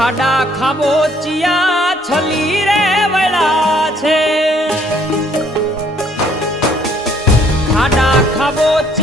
ખાડા ખાબોચિયા છલી રે વળા છે. ખાડા ખાબોચિયા